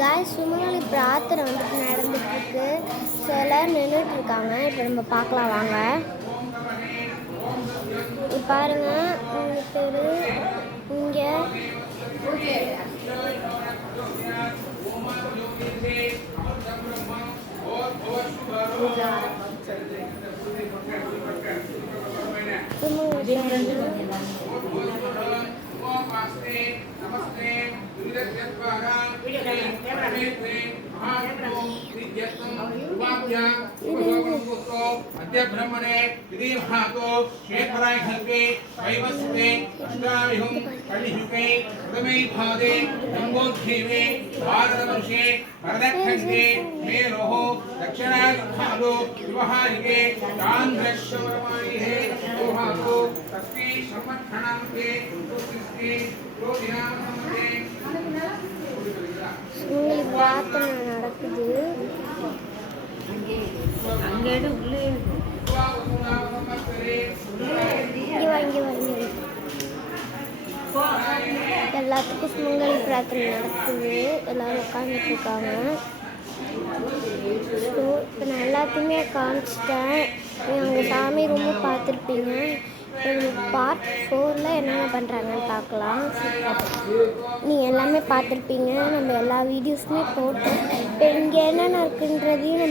Guys சுமங்கலி பிரார்த்தனை வந்துட்டு நடந்துட்டுருக்கு. ஸோ எல்லோரும் நின்றுட்டுருக்காங்க. இப்போ நம்ம பார்க்கலாம் வாங்க. பாருங்க தெரு இங்கே ब्रह्मणे यदि महातो शेखराय हल्के वैवस्ते अष्टाविहुं कलियुगे प्रथमे भादे जम्बोद्भीमे भारतवर्षे भरतखण्डे मेरोः दक्षिणादिभागो व्यवहारिके चान्द्रश्रवणमायिहे दोहातो तस्मै संवत्सरान्ते सुस्ति रोदिनामते சுமங்கலி பிரார்த்தனை நடக்குது. எல்லாத்துக்கும் சுமங்கலி பிரார்த்தனை நடக்குது. எல்லாரும் உட்காந்துட்டு இருக்காங்க. ஸோ இப்போ நான் எல்லாத்தையுமே காமிச்சிட்டேன். நீங்கள் சாமி ரொம்ப பார்த்துருப்பீங்க. பார்ட் 4ல் என்னென்ன பண்ணுறாங்கன்னு பார்க்கலாம். நீங்கள் எல்லாமே பார்த்துருப்பீங்க. நம்ம எல்லா வீடியோஸுமே போட்டோம். இப்போ இங்கே என்னென்ன இருக்குன்றதையும்